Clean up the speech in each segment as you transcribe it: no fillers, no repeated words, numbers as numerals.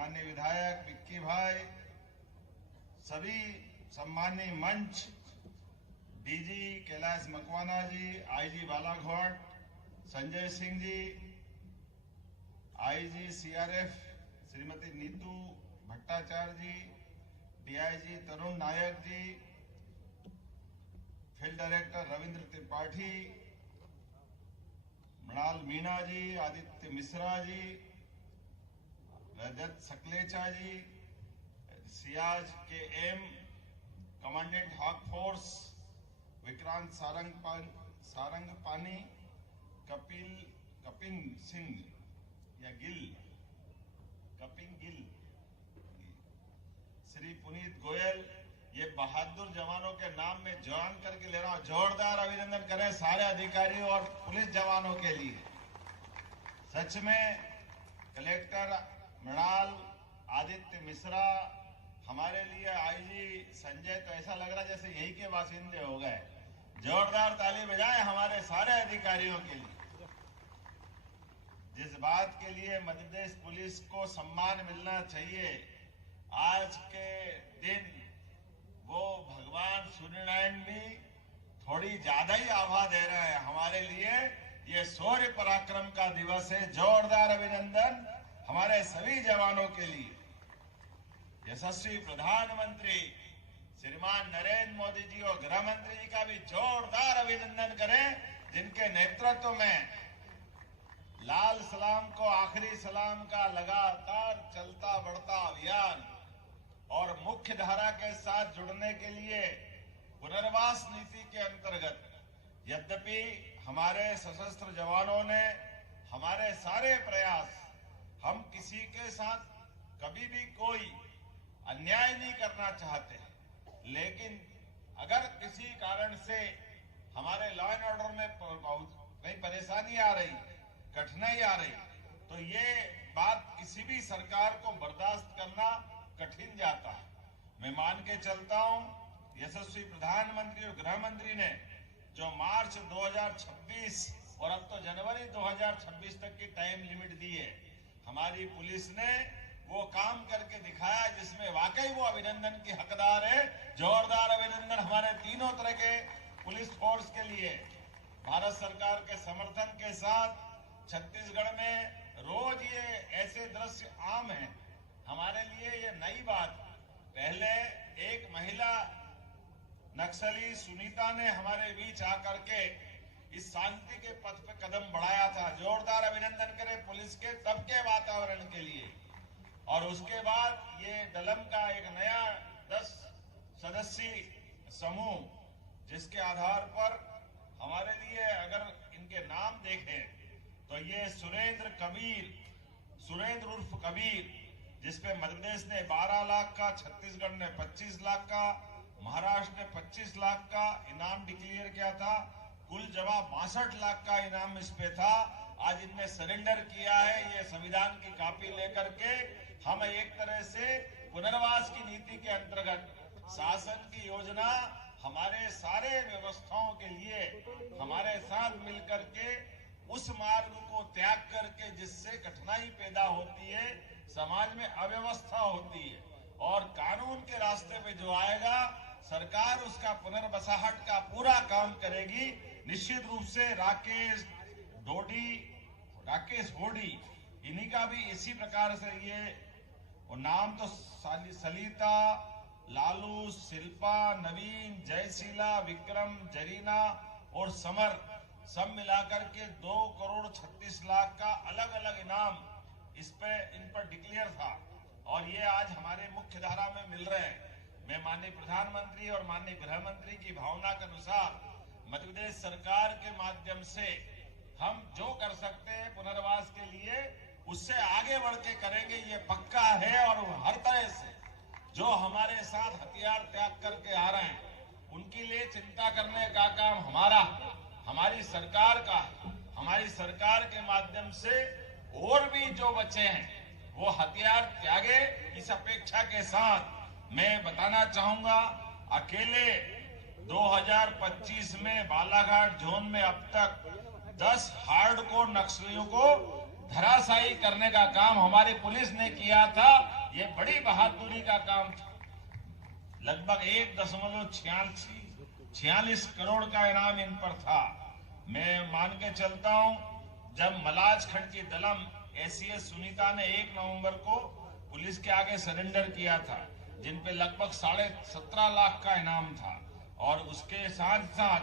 माननीय विधायक विक्की भाई, सभी सम्मानीय मंच, DG Kailash Makwana ji, IG Balaghat Sanjay Singh ji, IG CRF Shrimati Neetu Bhattacharya ji, DIG Tarun Nayak ji, field director Ravindra Tripathi, Mrinal Meena ji, Aditya Mishra ji, Rajat Sakalecha ji, Siyaj K M, commandant hawk force Vikrant Sarangpani, Kapin Singh या कपिन गिल, श्री पुनीत गोयल, ये बहादुर जवानों के नाम में जवान करके ले रहा हूं। जोरदार अभिनंदन करें सारे अधिकारियों और पुलिस जवानों के लिए। सच में कलेक्टर मृणाल, आदित्य मिश्रा, हमारे लिए आईजी संजय, तो ऐसा लग रहा जैसे यही के बासिंदे हो गए। जोरदार ताली बजाएं हमारे सारे अधिकारियों के लिए। जिस बात के लिए मध्य प्रदेश पुलिस को सम्मान मिलना चाहिए, आज के दिन वो भगवान सूर्यनारायण भी थोड़ी ज्यादा ही आभा दे रहे हैं हमारे लिए। ये शौर्य पराक्रम का दिवस है। जोरदार अभिनंदन हमारे सभी जवानों के लिए। यशस्वी प्रधानमंत्री श्रीमान नरेंद्र मोदी जी और गृह मंत्री जी का भी जोरदार अभिनंदन करें, जिनके नेतृत्व में लाल सलाम को आखिरी सलाम का लगातार चलता बढ़ता अभियान और मुख्य धारा के साथ जुड़ने के लिए पुनर्वास नीति के अंतर्गत, यद्यपि हमारे सशस्त्र जवानों ने हमारे सारे प्रयास, हम किसी के साथ कभी भी कोई अन्याय नहीं करना चाहते, लेकिन अगर किसी कारण से हमारे लॉ एंड ऑर्डर में कहीं परेशानी आ रही, कठिनाई आ रही, तो ये बात किसी भी सरकार को बर्दाश्त करना कठिन जाता है। मैं मान के चलता हूं, यशस्वी प्रधानमंत्री और गृह मंत्री ने जो मार्च 2026 और अब तो जनवरी 2026 तक की टाइम लिमिट दी है, हमारी पुलिस ने वो काम करके दिखाया जिसमें वाकई वो अभिनंदन की हकदार है। जोरदार अभिनंदन हमारे तीनों तरह के पुलिस फोर्स के लिए। भारत सरकार के समर्थन के साथ छत्तीसगढ़ में रोज ये ऐसे दृश्य आम हैं, हमारे लिए ये नई बात। पहले एक महिला नक्सली सुनीता ने हमारे बीच आकर के इस शांति के पथ पे कदम बढ़ाया था। जोरदार अभिनंदन करें पुलिस के तब के वातावरण के लिए। और उसके बाद ये डलम का एक नया 10 सदस्यीय समूह, जिसके आधार पर हमारे लिए अगर इनके नाम देखें तो ये सुरेंद्र उर्फ कबीर, जिसपे मध्य प्रदेश ने 12 लाख का, छत्तीसगढ़ ने 25 लाख का, महाराष्ट्र ने 25 लाख का इनाम डिक्लेयर किया था। कुल जवाब 62 लाख का इनाम इस पे था। आज इनने सरेंडर किया है। ये संविधान की कॉपी लेकर के हम एक तरह से पुनर्वास की नीति के अंतर्गत शासन की योजना हमारे सारे व्यवस्थाओं के लिए हमारे साथ मिलकर के उस मार्ग को त्याग करके जिससे कठिनाई पैदा होती है, समाज में अव्यवस्था होती है, और कानून के रास्ते पे जो आएगा सरकार उसका पुनर्बसाहट का पूरा काम करेगी। निश्चित रूप से राकेश होडी इन्हीं का भी इसी प्रकार से ये नाम तो सलिता, लालू, शिल्पा, नवीन, जयशीला, विक्रम, जरीना और समर सब मिलाकर के 2,36 लाख का अलग अलग इनाम इन पर डिक्लेयर था, और ये आज हमारे मुख्य धारा में मिल रहे हैं। मैं माननीय प्रधानमंत्री और माननीय गृह मंत्री की भावना के अनुसार मध्य प्रदेश सरकार के माध्यम से हम जो कर सकते हैं पुनर्वास के लिए, उससे आगे बढ़ के करेंगे, ये पक्का है। और हर तरह से जो हमारे साथ हथियार त्याग करके आ रहे हैं, उनके लिए चिंता करने का काम हमारी सरकार का, हमारी सरकार के माध्यम से और भी जो बचे हैं वो हथियार त्यागे। इस अपेक्षा के साथ मैं बताना चाहूंगा, अकेले 2025 में बालाघाट जोन में अब तक 10 हार्डकोर नक्सलियों को धराशायी करने का काम हमारी पुलिस ने किया था। ये बड़ी बहादुरी का काम था। लगभग 1.46 करोड़ का इनाम इन पर था। मैं मान के चलता हूं, जब मलाज खंड की दलम एसीएस सुनीता ने 1 नवंबर को पुलिस के आगे सरेंडर किया था, जिन पे लगभग 17.5 लाख का इनाम था, और उसके साथ साथ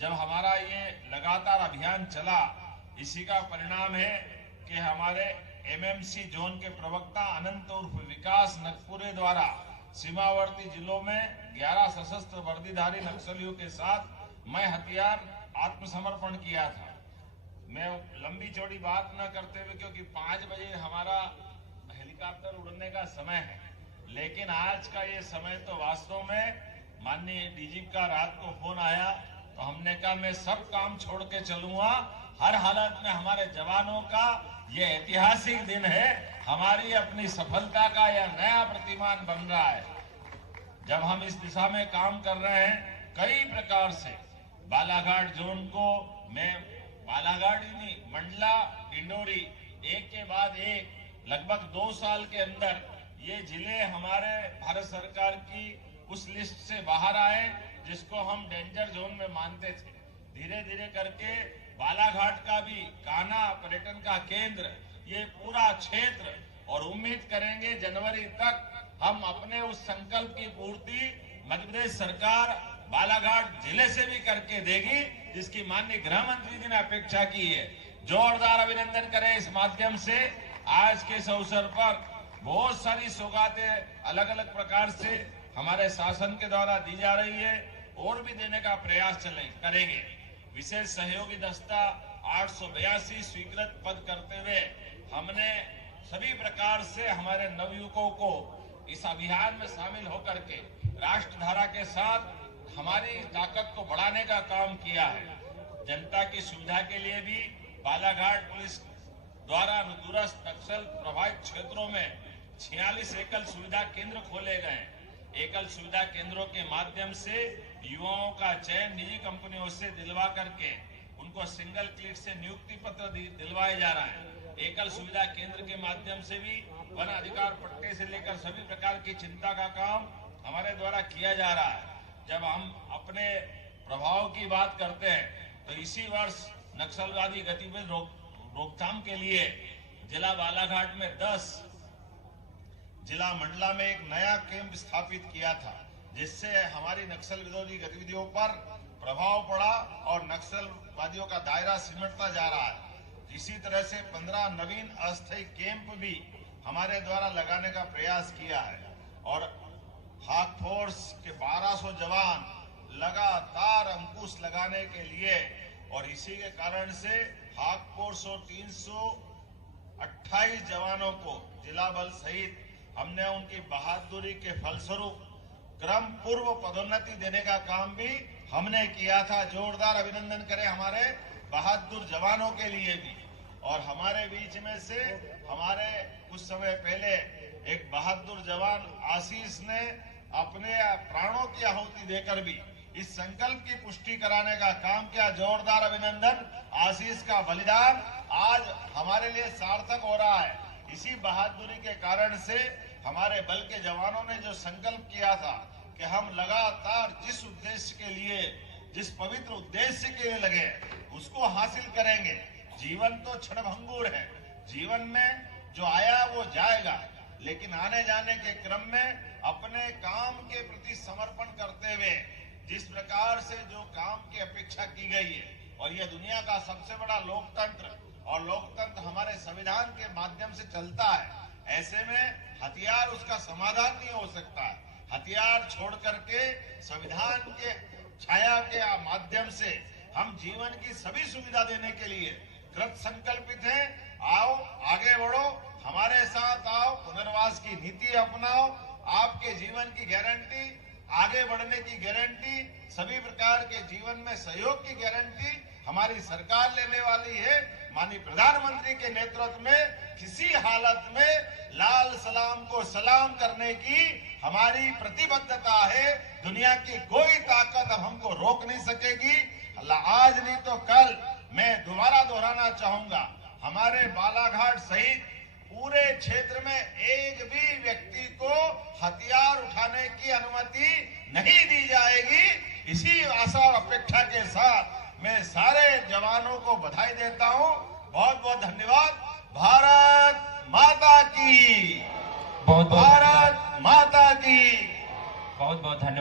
जब हमारा ये लगातार अभियान चला, इसी का परिणाम है कि हमारे एमएमसी जोन के प्रवक्ता अनंत उर्फ विकास नगपुरे द्वारा सीमावर्ती जिलों में 11 सशस्त्र वर्दीधारी नक्सलियों के साथ मैं हथियार आत्मसमर्पण किया था। मैं लंबी चौड़ी बात न करते हुए, क्योंकि 5 बजे हमारा हेलीकॉप्टर उड़ने का समय है, लेकिन आज का ये समय तो वास्तव में माननीय डीजीपी का रात को फोन आया तो हमने कहा मैं सब काम छोड़ के चलूंगा। हर हालत में हमारे जवानों का ये ऐतिहासिक दिन है, हमारी अपनी सफलता का यह नया प्रतिमान बन रहा है। जब हम इस दिशा में काम कर रहे हैं, कई प्रकार से बालाघाट जोन को, मैं बालाघाट ही नहीं, मंडला, डिंडोरी, एक के बाद एक लगभग 2 साल के अंदर ये जिले हमारे भारत सरकार की उस लिस्ट से बाहर आए जिसको हम डेंजर जोन में मानते थे। धीरे धीरे करके बालाघाट का भी कान्हा पर्यटन का केंद्र, ये पूरा क्षेत्र, और उम्मीद करेंगे जनवरी तक हम अपने उस संकल्प की पूर्ति मध्य प्रदेश सरकार बालाघाट जिले से भी करके देगी, जिसकी माननीय गृह मंत्री जी ने अपेक्षा की है। जोरदार अभिनंदन करें इस माध्यम से। आज के इस अवसर पर बहुत सारी सौगातें अलग अलग प्रकार से हमारे शासन के द्वारा दी जा रही है, और भी देने का प्रयास करेंगे। विशेष सहयोगी दस्ता 882 स्वीकृत पद करते हुए हमने सभी प्रकार से हमारे नवयुवकों को इस अभियान में शामिल होकर के राष्ट्रधारा के साथ हमारी ताकत को बढ़ाने का काम किया है। जनता की सुविधा के लिए भी बालाघाट पुलिस द्वारा दूरस्थ नक्सल प्रभावित क्षेत्रों में 46 एकल सुविधा केंद्र खोले गए। एकल सुविधा केंद्रों के माध्यम से युवाओं का चयन निजी कंपनियों से दिलवा करके उनको सिंगल क्लिक से नियुक्ति पत्र दिलवाए जा रहा है। एकल सुविधा केंद्र के माध्यम से भी वन अधिकार पट्टे से लेकर सभी प्रकार की चिंता का काम हमारे द्वारा किया जा रहा है। जब हम अपने प्रभाव की बात करते हैं तो इसी वर्ष नक्सलवादी गतिविधि रोकथाम के लिए जिला बालाघाट में 10, जिला मंडला में एक नया कैंप स्थापित किया था, जिससे हमारी नक्सल विरोधी गतिविधियों पर प्रभाव पड़ा और नक्सलवादियों का दायरा सिमटता जा रहा है। इसी तरह से 15 नवीन अस्थायी कैंप भी हमारे द्वारा लगाने का प्रयास किया है, और हाक फोर्स के 1200 जवान लगातार अंकुश लगाने के लिए, और इसी के कारण से हाक फोर्स और 328 जवानों को जिला बल सहित हमने उनकी बहादुरी के फलस्वरूप क्रम पूर्व पदोन्नति देने का काम भी हमने किया था। जोरदार अभिनंदन करें हमारे बहादुर जवानों के लिए भी। और हमारे बीच में से हमारे कुछ समय पहले एक बहादुर जवान आशीष ने अपने प्राणों की आहुति देकर भी इस संकल्प की पुष्टि कराने का काम किया। जोरदार अभिनंदन। आशीष का बलिदान आज हमारे लिए सार्थक हो रहा है। इसी बहादुरी के कारण से हमारे बल के जवानों ने जो संकल्प किया था कि हम लगातार जिस उद्देश्य के लिए, जिस पवित्र उद्देश्य के लिए लगे, उसको हासिल करेंगे। जीवन तो क्षणभंगुर है, जीवन में जो आया वो जाएगा, लेकिन आने जाने के क्रम में अपने काम के प्रति समर्पण करते हुए जिस प्रकार से जो काम की अपेक्षा की गई है, और यह दुनिया का सबसे बड़ा लोकतंत्र, और लोकतंत्र हमारे संविधान के माध्यम से चलता है, ऐसे में हथियार उसका समाधान नहीं हो सकता है। हथियार छोड़ करके संविधान के छाया के माध्यम से हम जीवन की सभी सुविधा देने के लिए कृत संकल्पित हैं। आओ आगे बढ़ो, हमारे साथ आओ, पुनर्वास की नीति अपनाओ। आपके जीवन की गारंटी, आगे बढ़ने की गारंटी, सभी प्रकार के जीवन में सहयोग की गारंटी हमारी सरकार लेने वाली है। माननीय प्रधानमंत्री के नेतृत्व में किसी हालत में लाल सलाम को सलाम करने की हमारी प्रतिबद्धता है। दुनिया की कोई ताकत अब हमको रोक नहीं सकेगी। आज नहीं तो कल मैं दोबारा दोहराना चाहूंगा, हमारे बालाघाट सहित पूरे क्षेत्र में एक भी व्यक्ति को हथियार उठाने की अनुमति नहीं दी जाएगी। इसी आशा और अपेक्षा के साथ मैं सारे जवानों को बधाई देता हूं। बहुत बहुत धन्यवाद। भारत माता की, बहुत भारत माता की। बहुत धन्यवाद।